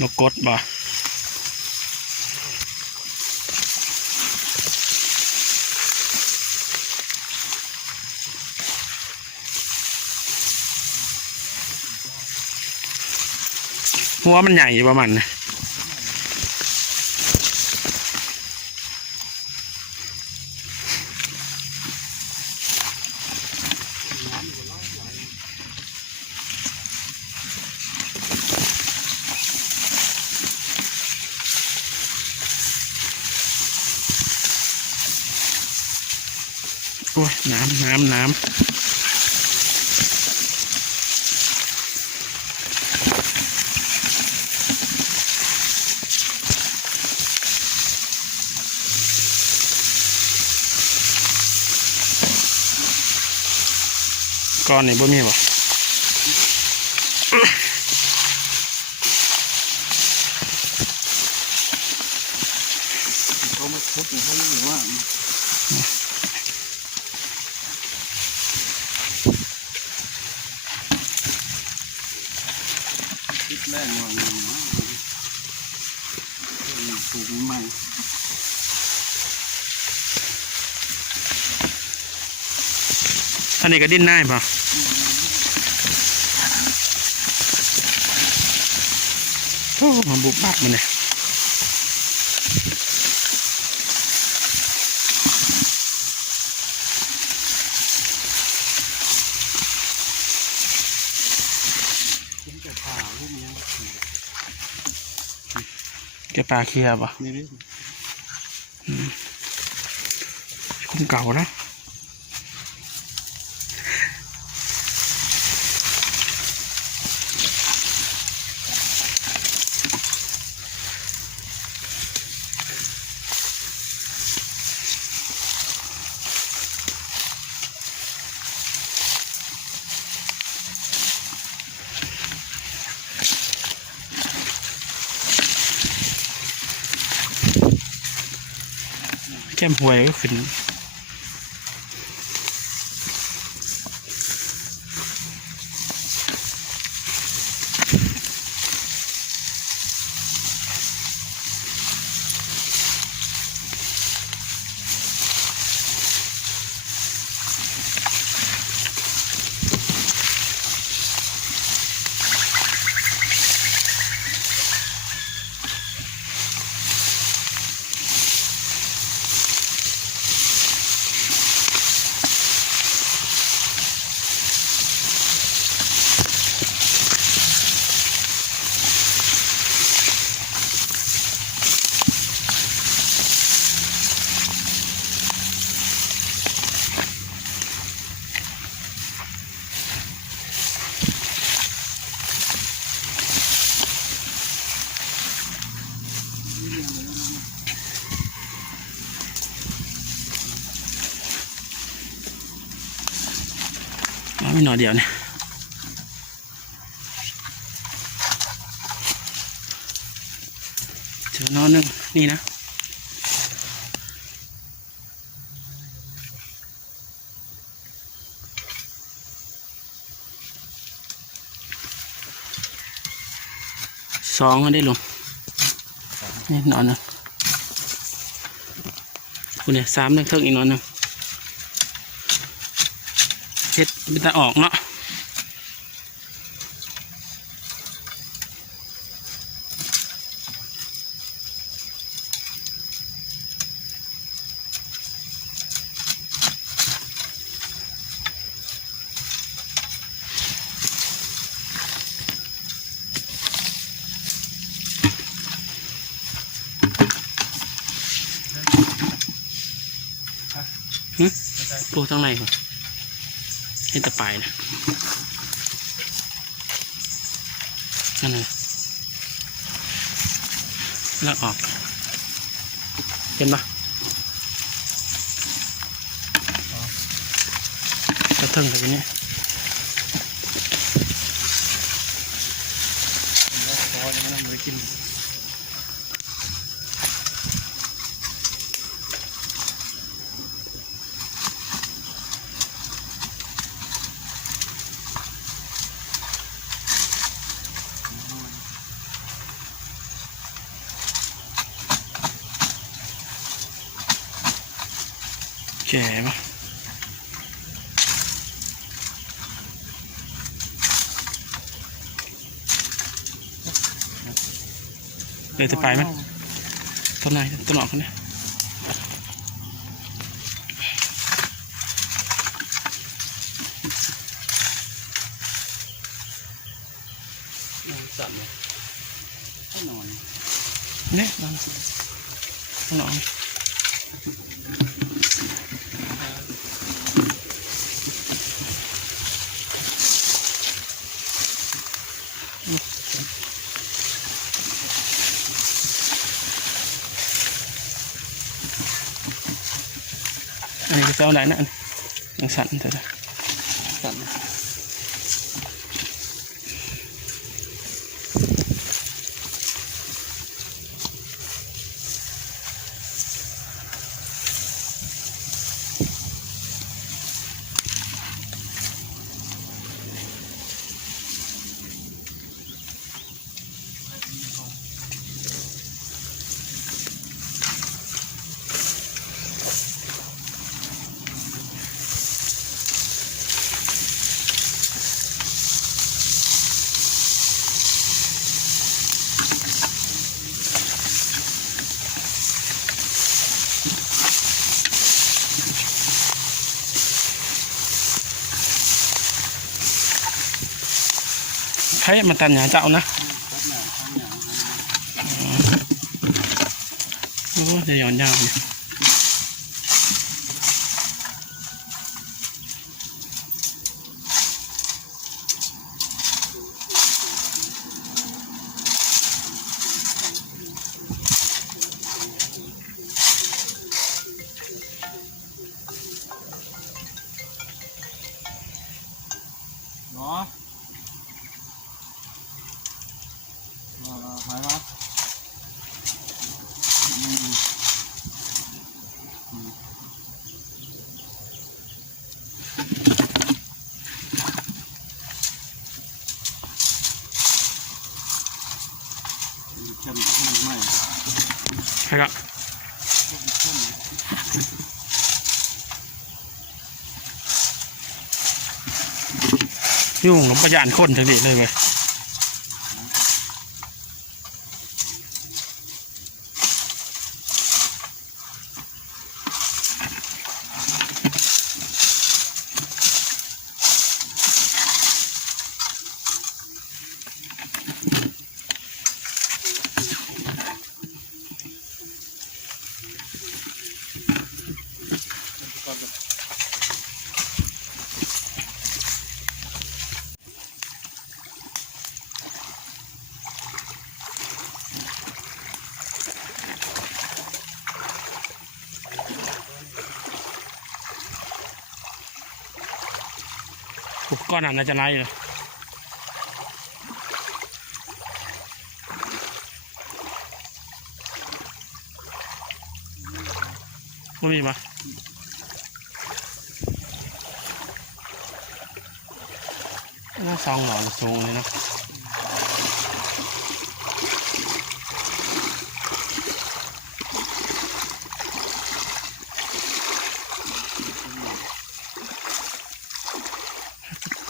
นกกดบ่หัวมันใหญ่ประมาณนะโอ้ยน้ำก้อนนี่บ่มีบ่เขามาทุบเขาหรือว่าคิดแรกว่าสูงใหม่อันนี้ก็ดิ้นได้ป่ะโอ้มาบุบบักมันเนี่ยแกปลาเคียบป่ะคุ้มเก่านะแก้มหวยก็ขึ้นไม่หน่อเดียวเนี่ยเจอนอนหนึ่งนี่นะสองได้ลงนี่นอนหนึ่งคุณเนี่ยสามเทิงอีกนอนหนึ่งเฮ็ดมันจะออกเนาะปูทั้งในครับให้ตะปายนะนั่นเลยแล้วออกเห็นปะกระเทิงแบบนี้ ก่ปะเลยจะไปมั้ยต้นไหนต้นออกกันเนี่ยสั่นเลยให้นอน เนี่ยต้นออกอันนี้จะเอาไหนนะยังสั่นแต่ละ สั่นให้มันตันหยาเจ้านะ ตัดหน้าทางอย่าง โอ้จะย้อนยาวเนี่ยเนาะหายมาเข้มข้นไหม ใช่ครับยุ่งกับประหยัดคนทั้งนี้เลยเว้ยก้อนนั้นน่าจะไล่เลยไม่มีมาน่าซองหล่อทรงเลยเนาะ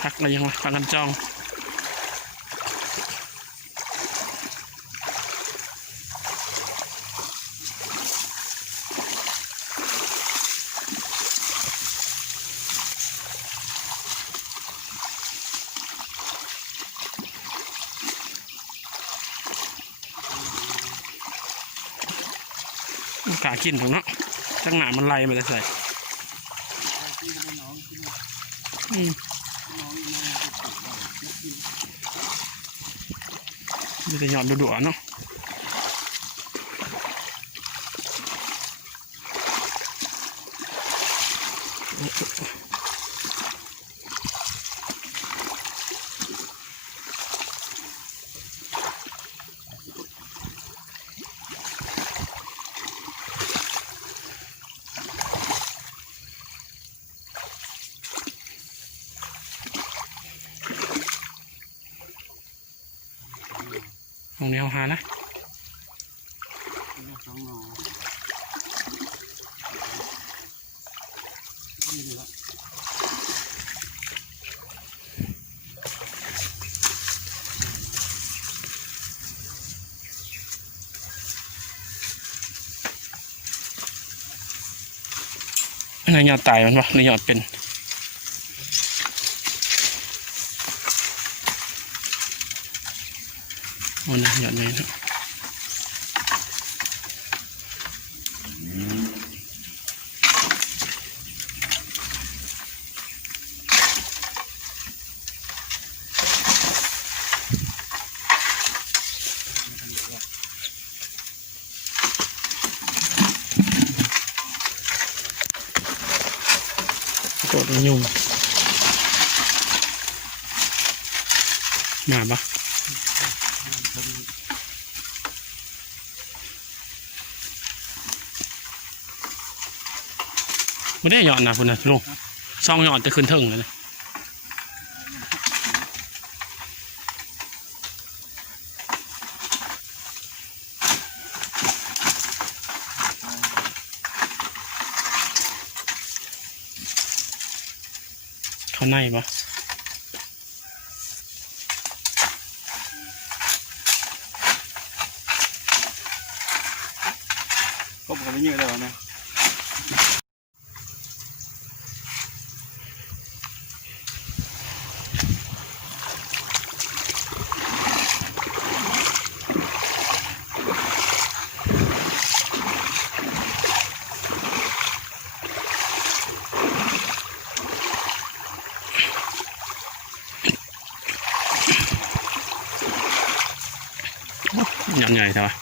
พักอะไรยังวะพักกันจ้องกากินถึงเนาะจังหนามันไล่มาจะใส่มันจะหย่อนดุๆเนาะตรงนี้เอาหานะ ในยอดตายมันวะในยอดเป็นโอ้นะยอดเลยนะกดยุ่งมาปะไม่ได้หยอดนะคุณนะลุงซองหยอดจะขึ้นเทิงเลยเขาในปะ ก็บอกไม่เยอะแล้วนะหยอดใหญ่ใช่ปะ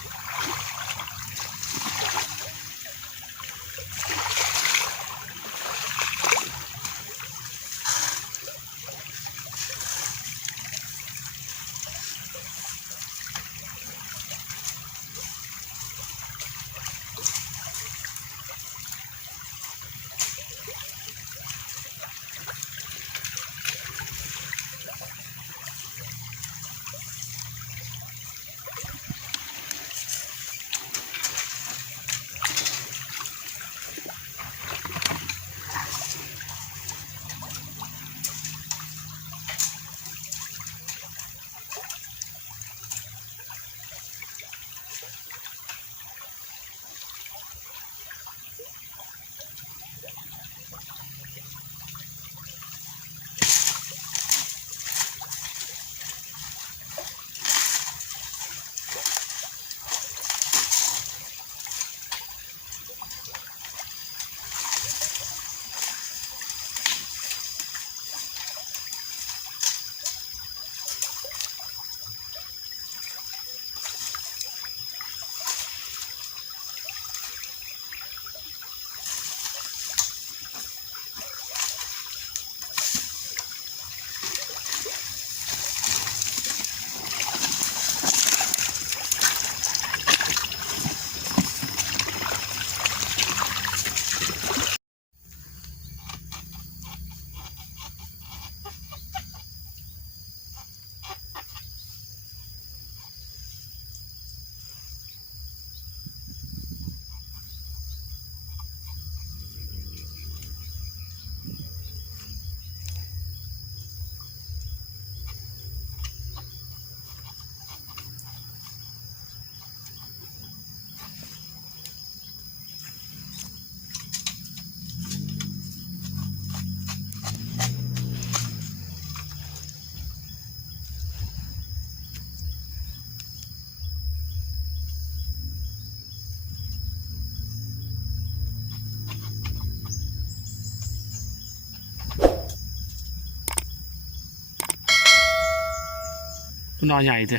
นอนใหญ่เจ้